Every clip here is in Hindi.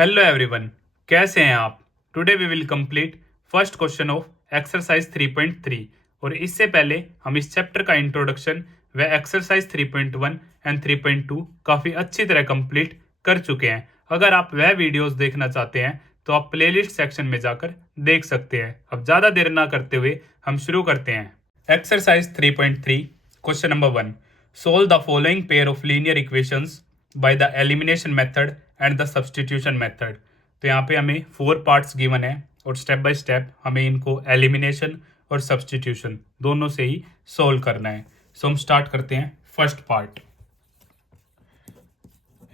हेलो एवरीवन, कैसे हैं आप। Today we will complete first question of exercise 3.3 और इससे पहले हम इस चैप्टर का इंट्रोडक्शन व एक्सरसाइज 3.1 एंड 3.2 काफ़ी अच्छी तरह कंप्लीट कर चुके हैं। अगर आप वह वीडियोस देखना चाहते हैं तो आप प्लेलिस्ट सेक्शन में जाकर देख सकते हैं। अब ज़्यादा देर ना करते हुए हम शुरू करते हैं। Exercise 3.3 question number 1, solve the following pair of linear equations by the elimination method and the substitution method. तो यहाँ पे हमें 4 पार्ट्स गिवन है और स्टेप बाय स्टेप हमें इनको एलिमिनेशन और सब्सटीट्यूशन दोनों से ही सोल्व करना है। सो हम स्टार्ट करते हैं first part.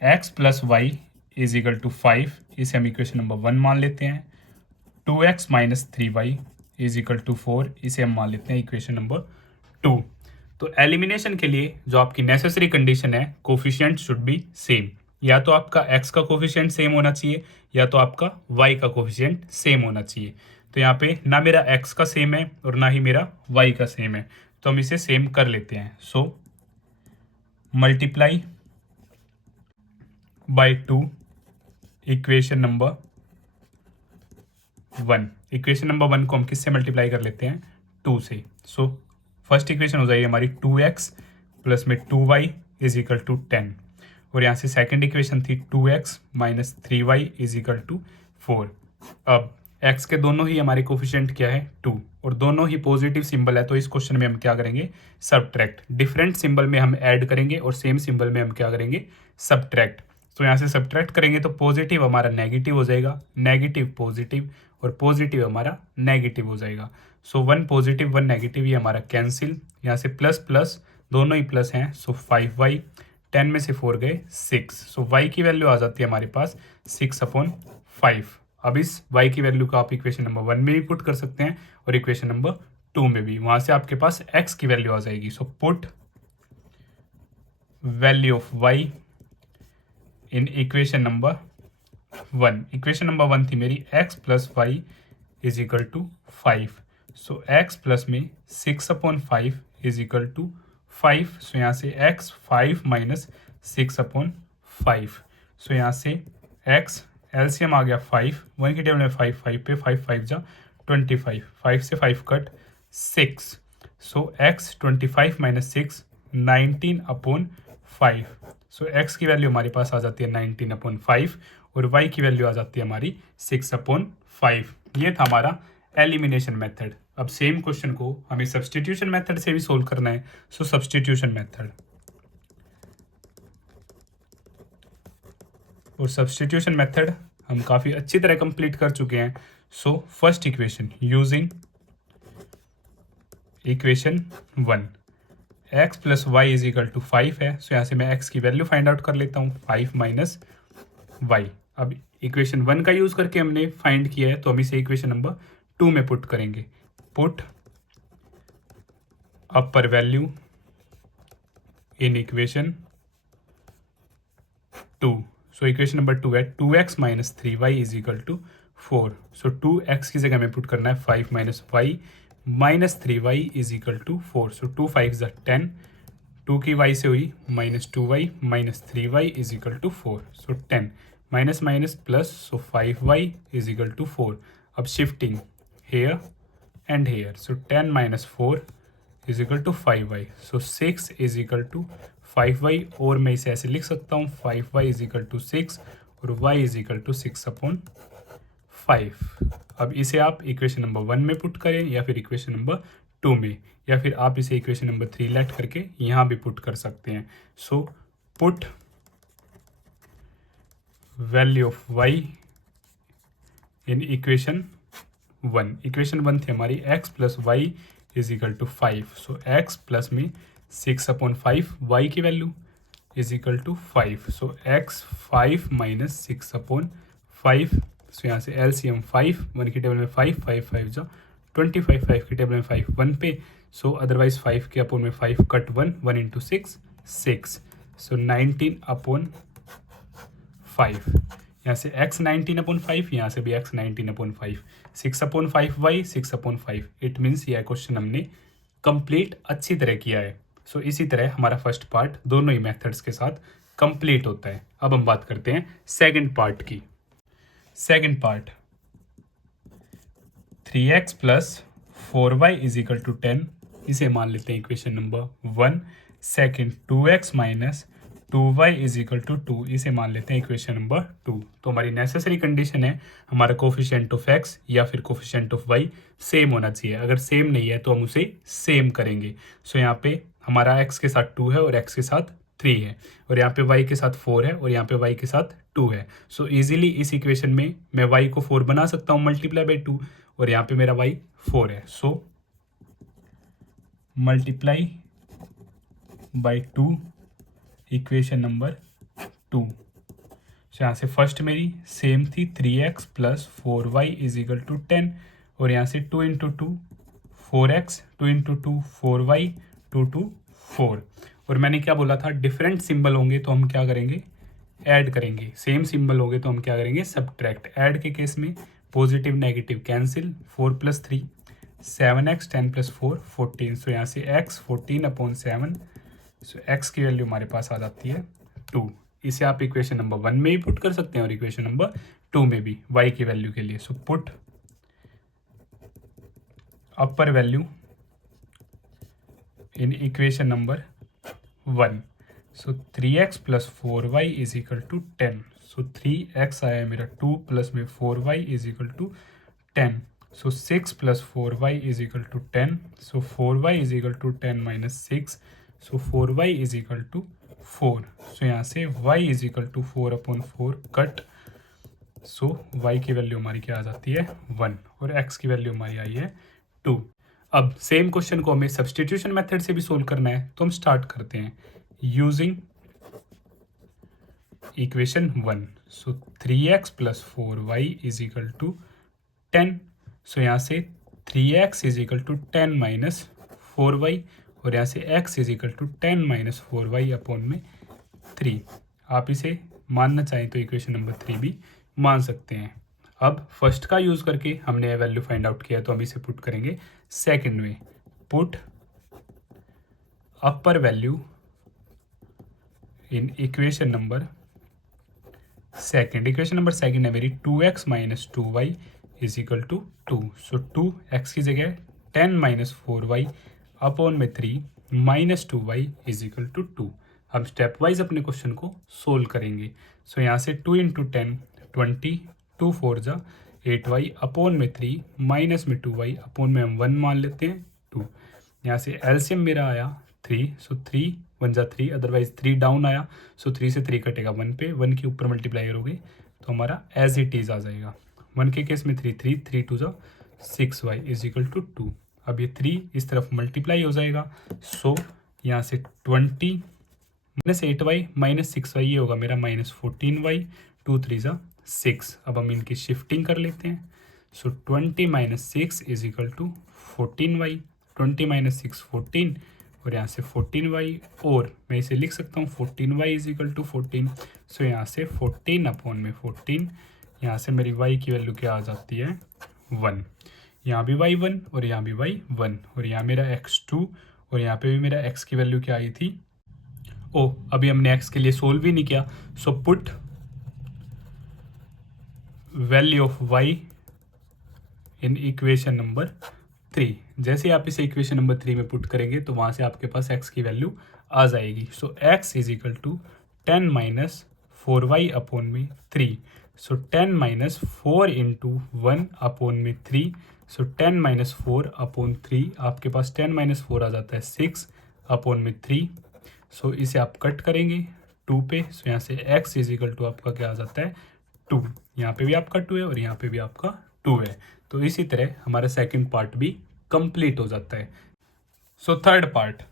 x plus y is equal to 5, इसे हम इक्वेशन नंबर 1 मान लेते हैं। 2x minus 3y is equal to 4, इसे हम मान लेते हैं इक्वेशन नंबर 2। तो एलिमिनेशन के लिए जो आपकी नेसेसरी कंडीशन है, कोफिशिएंट शुड बी सेम। या तो आपका x का कोफिशिएंट सेम होना चाहिए या तो आपका y का कोफिशिएंट सेम होना चाहिए। तो यहाँ पे ना मेरा x का सेम है और ना ही मेरा y का सेम है, तो हम इसे सेम कर लेते हैं। सो multiply bye 2 equation number 1। Equation number 1 को हम किससे मल्टीप्लाई कर लेते हैं? 2 से। सो फर्स्ट इक्वेशन हो जाएगी हमारी 2x प्लस में 2y इज इक्वल टू 10 और यहाँ से सेकंड इक्वेशन थी 2x minus 3y is equal to 4। अब x के दोनों ही हमारे कोफिशिएंट क्या है? 2 और दोनों ही पॉजिटिव सिंबल है, तो इस क्वेश्चन में हम क्या करेंगे? सब्ट्रैक्ट। डिफरेंट सिंबल में हम ऐड करेंगे और सेम सिंबल में हम क्या करेंगे? सब्ट्रैक्ट। तो यहाँ से सब्ट्रैक्ट करेंगे तो पॉजिटिव हमारा नेगेटिव हो जाएगा, नेगेटिव पॉजिटिव और पॉजिटिव हमारा नेगेटिव हो जाएगा। सो 1 पॉजिटिव 1 नेगेटिव ये हमारा कैंसिल। यहाँ से प्लस प्लस दोनों ही प्लस हैं, सो 5y, 10 में से 4 गए 6। सो y की वैल्यू आ जाती है हमारे पास 6/5। अब इस y की वैल्यू को आप इक्वेशन नंबर 1 में भी पुट कर सकते हैं और इक्वेशन नंबर 2 में भी। वहाँ से आपके पास x की वैल्यू आ जाएगी। So put value of y in equation number 1। Equation number 1 थी मेरी x plus y is equal to 5। So x plus में 6/5 इज इक्वल टू 5। सो यहाँ से x 5 माइनस 6/5। सो यहाँ से x एलसीएम आ गया 5, 1 की टेबल में 5, 5 पे 5 5 जा 25, 5 से 5 कट 6। सो x 25 माइनस 6 19/5। सो x की वैल्यू हमारे पास आ जाती है 19/5 और y की वैल्यू आ जाती है हमारी 6/5। ये था हमारा एलिमिनेशन मेथड। अब सेम क्वेश्चन को हमें सब्सटीट्यूशन मेथड से भी सोल्व करना है। सो सब्सटीट्यूशन मेथड, और सब्सटीट्यूशन मेथड हम काफ़ी अच्छी तरह कंप्लीट कर चुके हैं। So first equation using equation 1, x plus y is equal to 5 है। सो यहाँ से मैं x की वैल्यू फाइंड आउट कर लेता हूँ, 5 माइनस वाई। अब इक्वेशन 1 का यूज़ करके हमने फाइंड किया है, तो हम इसे इक्वेशन नंबर 2 में पुट करेंगे। Put upper value in equation 2। So equation number 2 है 2x minus 3y is equal to 4। So 2x की जगह में पुट करना है 5 minus y minus 3y is equal to 4। So 2 5 ज़ा 10, 2 की y से हुई minus 2y minus 3y is equal to 4। So 10 minus minus plus, so 5y is equal to 4। अब shifting hair and here, so 10 minus 4 is equal to 5y। So 6 is equal to 5y, और मैं इसे ऐसे लिख सकता हूँ 5y इज इक्वल टू 6 और y इज इक्वल टू 6/5। अब इसे आप इक्वेशन नंबर 1 में पुट करें या फिर इक्वेशन नंबर 2 में, या फिर आप इसे इक्वेशन नंबर 3 लेट करके यहाँ भी पुट कर सकते हैं। So put value of y in equation 1। Equation 1 थी हमारी x plus y is equal to 5। So x plus में 6/5, y की value is equal to 5। So x 5 minus 6/5। So यहाँ से एलसीएम 5, 1 की टेबल में 5, 5 5 जो 25, 5 की टेबल में 5 1 पे। सो अदरवाइज 5 के अपोन में 5 कट 1, 1 इंटू 6 6। सो 19/5। यहाँ से x 19/5, यहाँ से भी x 19/5, 6/5y 6/5। इट मीन्स यह क्वेश्चन हमने कंप्लीट अच्छी तरह किया है। सो इसी तरह हमारा फर्स्ट पार्ट दोनों ही मेथड्स के साथ कंप्लीट होता है। अब हम बात करते हैं सेकंड पार्ट की। Second part 3x plus 4y is equal to 10, इसे मान लेते हैं equation number 1। Second 2x minus 2y is equal to 2, इसे मान लेते हैं इक्वेशन नंबर 2। तो हमारी नेसेसरी कंडीशन है हमारा कोफिशिएंट ऑफ x या फिर कोफिशिएंट ऑफ y सेम होना चाहिए। अगर सेम नहीं है तो हम उसे सेम करेंगे। सो यहाँ पे हमारा x के साथ 2 है और x के साथ 3 है, और यहाँ पे y के साथ 4 है और यहाँ पे y के साथ 2 है। सो इजीली इस इक्वेशन में मैं y को 4 बना सकता हूँ मल्टीप्लाई बाई 2, और यहाँ पे मेरा y 4 है। So multiply by 2 equation number 2। सो यहाँ से फर्स्ट मेरी सेम थी 3x plus 4y is equal to 10, और यहाँ से 2 इंटू 2 4x, 2 इंटू 2 4y, 2 4। और मैंने क्या बोला था, डिफरेंट सिंबल होंगे तो हम क्या करेंगे, ऐड करेंगे। सेम सिंबल होंगे तो हम क्या करेंगे, सब्ट्रैक्ट। ऐड के केस में positive negative cancel, 4 plus 3 7x, 10 plus 4 14। सो यहाँ से x 14/7। सो x की वैल्यू हमारे पास आ जाती है 2। इसे आप इक्वेशन नंबर 1 में भी पुट कर सकते हैं और इक्वेशन नंबर 2 में भी y की वैल्यू के लिए। So put upper value in equation number 1। So 3x plus 4y is equal to 10। So 3x आया मेरा 2 प्लस में 4y is equal to 10। So 6 plus 4y is equal to 10। So 4y is equal to 10 minus 6। So 4y is equal to 4। So यहाँ से y is equal to 4/4 cut. So y की वैल्यू हमारी क्या आ जाती है 1, और x की वैल्यू हमारी आई है 2। अब सेम क्वेश्चन को हमें सब्सटीट्यूशन मेथड से भी सोल्व करना है, तो हम स्टार्ट करते हैं using equation 1। So 3x plus 4y is equal to 10। So यहाँ से 3x is equal to 10 minus 4y, और यहाँ से x is equal to 10 minus 4y upon में 3। आप इसे मानना चाहें तो इक्वेशन नंबर 3 भी मान सकते हैं। अब फर्स्ट का यूज़ करके हमने वैल्यू फाइंड आउट किया, तो हम इसे पुट करेंगे सेकंड में। Put upper value in equation number second. Equation number second है मेरी 2x minus 2y is equal to 2। So 2x की जगह 10 माइनस 4y अपॉन में 3 minus 2y is equal to 2। हम स्टेप वाइज अपने क्वेश्चन को सोल्व करेंगे। सो यहाँ से 2 इंटू 10 20, 2 4 जा 8y अपॉन में 3 माइनस में 2y अपॉन में हम 1 मान लेते हैं 2। यहाँ से एलसीएम मेरा आया 3। सो 3 1 जा 3, अदरवाइज 3 डाउन आया। सो 3 से 3 कटेगा 1 पे, 1 के ऊपर मल्टीप्लाई करोगे तो हमारा एज इट इज़ आ जाएगा। 1 के केस में 3 3 2 जा 6y इज इक्वल टू 2। अब ये 3 इस तरफ मल्टीप्लाई हो जाएगा। सो यहाँ से 20 माइनस 8y माइनस 6y, ये होगा मेरा माइनस 14y, 2 3 जा 6। अब हम इनकी शिफ्टिंग कर लेते हैं। So 20 minus 6 is equal to 14y, 20 minus 6 14, और यहाँ से 14y, और मैं इसे लिख सकता हूँ 14y इज इक्वल टू 14। सो यहाँ से 14 अपॉन में 14, यहाँ से मेरी y की वैल्यू क्या आ जाती है 1। यहाँ भी y 1 और यहाँ भी y 1, और यहाँ मेरा x 2, और यहाँ पे भी मेरा x की वैल्यू क्या आई थी अभी हमने x के लिए सोल्व भी नहीं किया। सो put value of y in equation number 3। जैसे आप इसे इक्वेशन नंबर 3 में पुट करेंगे तो वहाँ से आपके पास x की वैल्यू आ जाएगी। So x is equal to 10 minus 4y upon में 3। सो 10 माइनस 4 इंटू 1 अपॉन में 3। सो 10 माइनस 4 अपॉन 3, आपके पास 10 माइनस 4 आ जाता है 6 अपॉन में 3। सो इसे आप कट करेंगे 2 पे। सो यहाँ से x इज इक्वल टू आपका क्या आ जाता है 2। यहाँ पे भी आपका 2 है और यहाँ पे भी आपका 2 है। तो इसी तरह हमारा सेकंड पार्ट भी कंप्लीट हो जाता है। सो थर्ड पार्ट,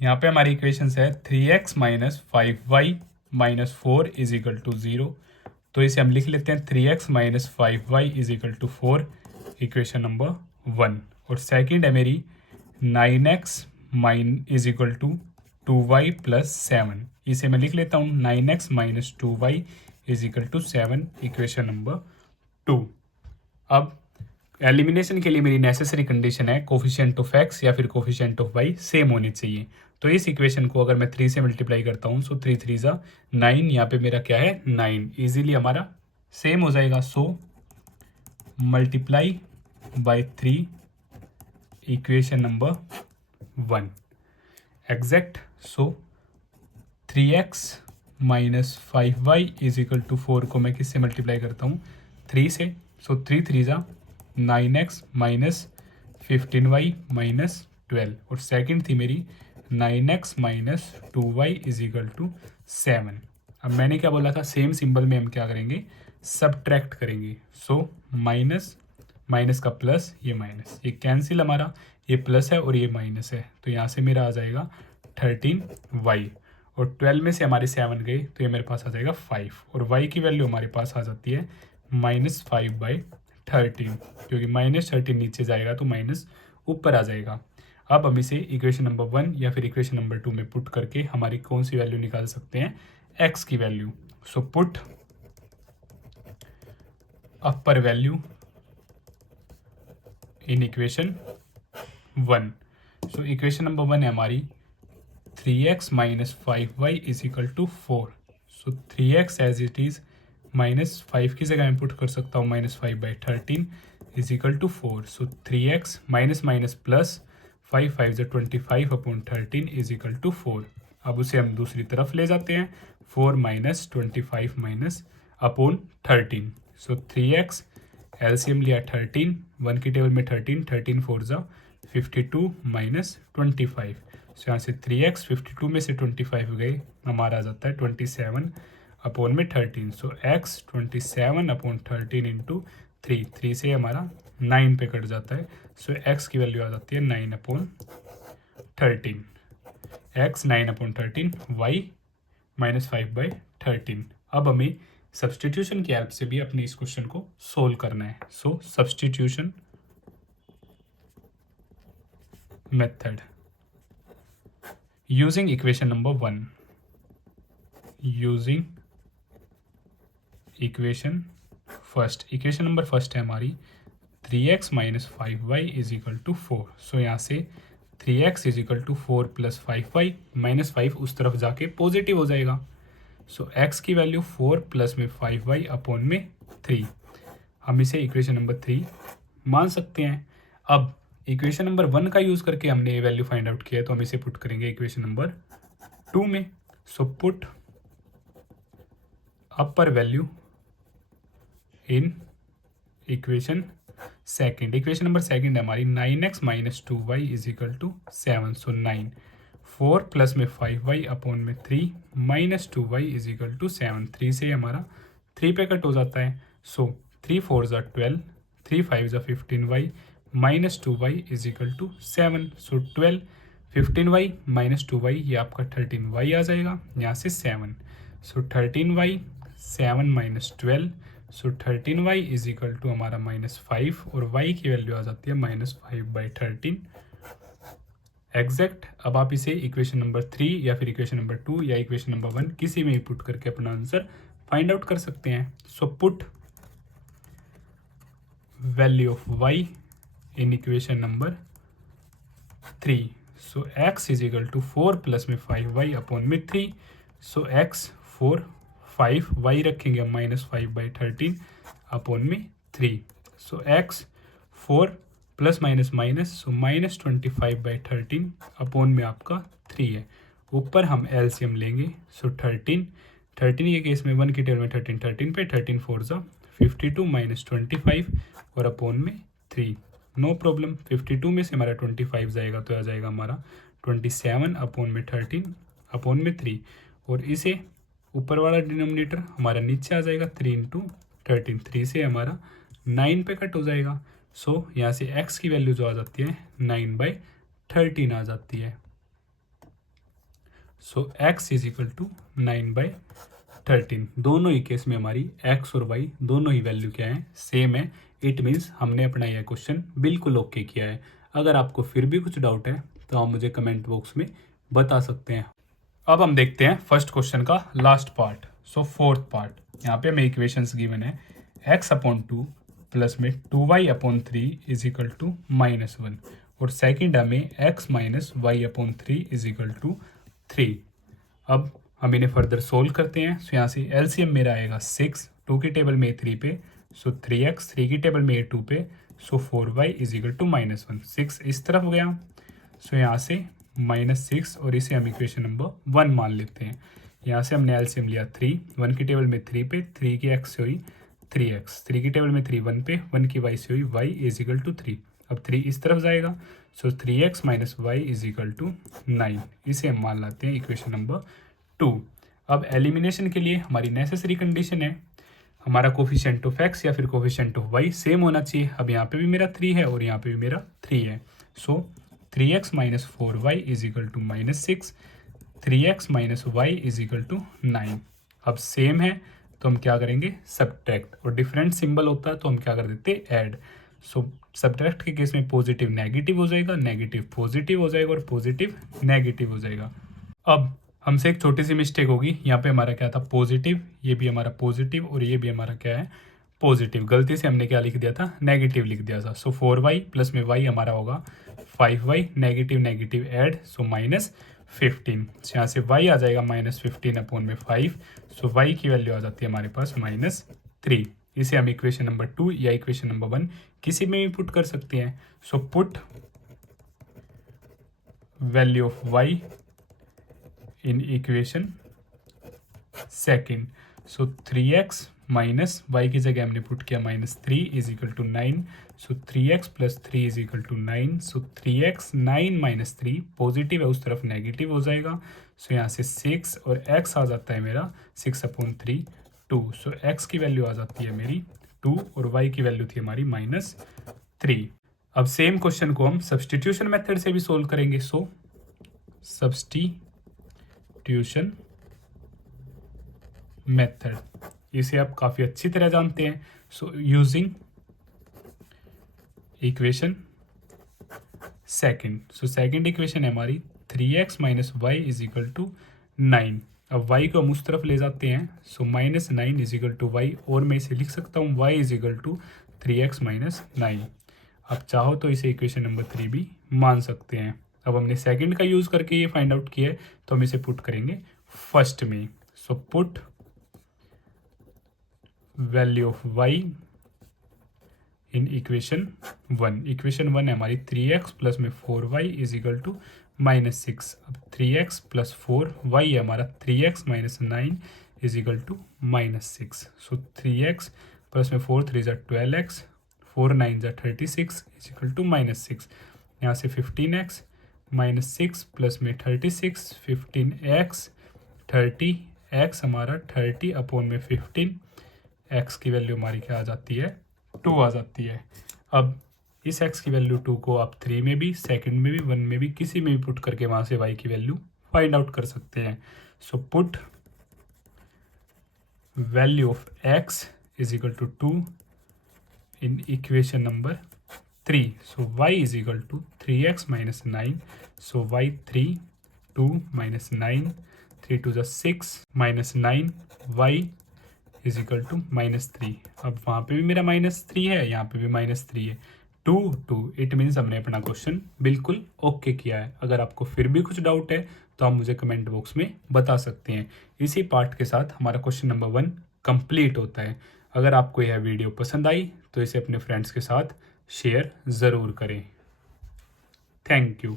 यहाँ पे हमारी इक्वेशंस है 3x minus 5y minus 4 is equal to 0। तो इसे हम लिख लेते हैं 3x minus 5y is equal to 4, equation number 1। और सेकेंड है मेरी 9x minus is equal to 2y plus 7। इसे मैं लिख लेता हूँ 9x minus 2y is equal to 7, equation number 2। अब एलिमिनेशन के लिए मेरी नेसेसरी कंडीशन है कोफिशिएंट ऑफ x या फिर कोफिशिएंट ऑफ y सेम होने चाहिए। तो इस इक्वेशन को अगर मैं 3 से मल्टीप्लाई करता हूँ, सो 3 3 ज़ा 9, यहाँ पे मेरा क्या है 9, ईजिली हमारा सेम हो जाएगा। So multiply by 3 equation number 1 exact. So 3x minus 5y is equal to 4 को मैं किससे मल्टीप्लाई करता हूँ 3 से। सो 3 3 ज़ा 9x माइनस 15y माइनस 12, और सेकंड थी मेरी 9x minus 2y is equal to 7। अब मैंने क्या बोला था, सेम सिंबल में हम क्या करेंगे, सबट्रैक्ट करेंगे। सो माइनस माइनस का प्लस, ये माइनस, ये कैंसिल हमारा, ये प्लस है और ये माइनस है, तो यहाँ से मेरा आ जाएगा 13y, और 12 में से हमारे 7 गए तो ये मेरे पास आ जाएगा 5, और y की वैल्यू हमारे पास आ जाती है -5/13, क्योंकि -13 नीचे जाएगा तो माइनस ऊपर आ जाएगा। अब हम इसे इक्वेशन नंबर 1 या फिर इक्वेशन नंबर 2 में पुट करके हमारी कौन सी वैल्यू निकाल सकते हैं, x की वैल्यू। So put upper value in equation 1। So equation number 1 है हमारी 3x minus 5y is equal to 4। So 3x as it is minus 5 की जगह मैं पुट कर सकता हूँ -5/13 is equal to 4। So 3x minus minus plus 5 5 ज़ा 25/13 इज इक्वल टू 4। अब उसे हम दूसरी तरफ ले जाते हैं, 4 माइनस 25 माइनस अपॉन 13। सो 3x एलसीएम लिया 13, 1 की टेबल में 13, 13 4 ज़ा 52 माइनस 25। सो यहाँ से 3x 52 में से 25 गए, हमारा आ जाता है 27 अपॉन में 13। सो x 27/13 इंटू 3 से हमारा 9 पे कट जाता है। सो x की वैल्यू आ जाती है 9/13, x 9/13, y -5/13। अब हमें सब्सटीट्यूशन की हेल्प से भी अपने इस क्वेश्चन को सोल्व करना है। So substitution method using equation number 1, using equation first, equation number first है हमारी 3x minus 5y is equal to 4। So यहाँ से 3x is equal to 4 plus 5y, -5 उस तरफ जाके पॉजिटिव हो जाएगा। सो x की वैल्यू 4 प्लस में 5y अपॉन में 3, हम इसे इक्वेशन नंबर 3 मान सकते हैं। अब इक्वेशन नंबर 1 का यूज़ करके हमने ये वैल्यू फाइंड आउट किया है, तो हम इसे पुट करेंगे इक्वेशन नंबर 2 में। So put upper value in equation second, equation number second है हमारी 9x minus 2y is equal to 7। So 9, 4 plus में 5y अपॉन में 3 minus 2y is equal to 7, 3 से हमारा 3 पे कट हो जाता है। सो 3 4 ज़ा 12, 3 5 ज़ा 15y minus 2y is equal to 7। So 12 15y minus 2y, ये आपका 13y आ जाएगा, यहाँ से 7। So 13y 7 minus 12, so 13y is equal to हमारा -5, और y की वैल्यू आ जाती है -5/13 एग्जैक्ट। अब आप इसे इक्वेशन नंबर 3 या फिर इक्वेशन नंबर 2 या इक्वेशन नंबर 1 किसी में पुट करके अपना आंसर फाइंड आउट कर सकते हैं। So put value of y in equation number 3। So x is equal to 4 plus में 5y अपॉन में 3। सो x 4 5 y रखेंगे हम -5/13 अपॉन में 3। So x 4 plus minus minus, सो -25/13 अपॉन में आपका 3 है। ऊपर हम एलसीएम लेंगे, सो 13 के केस में 1 की टेबल में 13 पे 13 4 ज़ा 52 माइनस 25 और अपॉन में 3, नो प्रॉब्लम। 52 में से हमारा 25 जाएगा तो आ जाएगा हमारा 27 अपॉन में 13 अपॉन में 3, और इसे ऊपर वाला डिनोमिनेटर हमारा नीचे आ जाएगा 3 इंटू 13, 3 से हमारा 9 पे कट हो जाएगा। सो यहाँ से x की वैल्यू जो आ जाती है 9/13 आ जाती है। सो x इज इक्वल टू 9/13। दोनों ही केस में हमारी x और y दोनों ही वैल्यू क्या है, सेम है। इट मीन्स हमने अपना यह क्वेश्चन बिल्कुल ओके किया है। अगर आपको फिर भी कुछ डाउट है तो आप मुझे कमेंट बॉक्स में बता सकते हैं। अब हम देखते हैं फर्स्ट क्वेश्चन का लास्ट पार्ट। सो फोर्थ पार्ट, यहाँ पे हमें इक्वेशंस गिवन है x/2 प्लस में 2y/3 इज इक्वल टू -1, और सेकंड हमें x minus y upon 3 is equal to 3। अब हम इन्हें फर्दर सोल्व करते हैं। सो यहाँ से एलसीएम मेरा आएगा 6, 2 की टेबल में 3 पे, सो 3x, 3 की टेबल में 2 पे, सो 4y इज इक्वल टू -1। 6 इस तरफ गया, सो यहाँ से -6 और इसे हम इक्वेशन नंबर 1 मान लेते हैं। यहाँ से हमने एलसीएम लिया 3, 1 की टेबल में 3 पे, 3 की x से हुई 3x, 3 की टेबल में 3 1 पे, 1 की y से हुई y इज इक्वल टू 3। अब 3 इस तरफ जाएगा, so 3x minus y is equal to 9। इसे हम मान लाते हैं इक्वेशन नंबर 2। अब एलिमिनेशन के लिए हमारी नेसेसरी कंडीशन है हमारा कोफिशिएंट ऑफ x या फिर कोफिशिएंट ऑफ y सेम होना चाहिए। अब यहाँ पे भी मेरा 3 है और यहाँ पे भी मेरा 3 है, so 3x minus 4y is equal to -6, 3x minus y is equal to 9। अब सेम है तो हम क्या करेंगे, सब्ट्रैक्ट, और डिफरेंट सिंबल होता है तो हम क्या कर देते, ऐड। सो सब्ट्रैक्ट के केस में पॉजिटिव नेगेटिव हो जाएगा, नेगेटिव पॉजिटिव हो जाएगा और पॉजिटिव नेगेटिव हो जाएगा। अब हमसे एक छोटी सी मिस्टेक होगी, यहाँ पे हमारा क्या था पॉजिटिव, ये भी हमारा पॉजिटिव और ये भी हमारा क्या है पॉजिटिव। गलती से हमने क्या लिख दिया था, नेगेटिव लिख दिया था। सो 4y प्लस में y हमारा होगा 5y, नेगेटिव नेगेटिव ऐड, सो -15। यहाँ से y आ जाएगा -15 अपॉन में 5, सो y की वैल्यू आ जाती है हमारे पास -3। इसे हम इक्वेशन नंबर 2 या इक्वेशन नंबर 1 किसी में भी पुट कर सकते हैं। So put value of y in equation second, so 3x minus y की जगह हमने पुट किया -3 is equal to 9, so 3x plus 3 is equal to 9, so 3x 9 minus 3 positive है उस तरफ नेगेटिव हो जाएगा, सो यहाँ से 6 और x आ जाता है मेरा 6 अपॉन 3 2, सो x की वैल्यू आ जाती है मेरी 2 और y की वैल्यू थी हमारी -3। अब सेम क्वेश्चन को हम सब्सटीट्यूशन मेथड से भी सोल्व करेंगे। सो सब्सटीट्यूशन मेथड, इसे आप काफ़ी अच्छी तरह जानते हैं। So using equation second, so second equation है हमारी 3x minus y is equal to 9। अब y को हम उस तरफ ले जाते हैं, सो -9 इज इक्वल टू वाई, और मैं इसे लिख सकता हूँ y is equal to 3x minus 9। आप चाहो तो इसे इक्वेशन नंबर 3 भी मान सकते हैं। अब हमने सेकंड का यूज़ करके ये फाइंड आउट किया है तो हम इसे पुट करेंगे फर्स्ट में। So put value of y in equation 1। Equation 1 है हमारी 3x प्लस में 4y इज इक्वल टू -6। अब 3x प्लस 4y है हमारा 3x minus 9 is equal to -6। So 3x plus में 4 3 ज़ा 12x, 4 9 ज़ा 36 इज इक्वल टू -6। यहाँ से 15x -6 प्लस में 36, 15x 30x हमारा 30 अपॉन में 15, x की वैल्यू हमारी क्या आ जाती है 2 आ जाती है। अब इस x की वैल्यू 2 को आप 3 में भी, सेकंड में भी, 1 में भी, किसी में भी पुट करके वहाँ से y की वैल्यू फाइंड आउट कर सकते हैं। So put value of x is equal to 2 in equation number 3। So y is equal to 3x minus 9, so y 3 2 minus 9 3 2 6 minus 9 y is equal to -3। अब वहाँ पे भी मेरा -3 है, यहाँ पे भी -3 है, 2 2 इट मीन्स हमने अपना क्वेश्चन बिल्कुल ओके किया है। अगर आपको फिर भी कुछ डाउट है तो आप मुझे कमेंट बॉक्स में बता सकते हैं। इसी पार्ट के साथ हमारा क्वेश्चन नंबर 1 कंप्लीट होता है। अगर आपको यह वीडियो पसंद आई तो इसे अपने फ्रेंड्स के साथ शेयर ज़रूर करें। Thank you.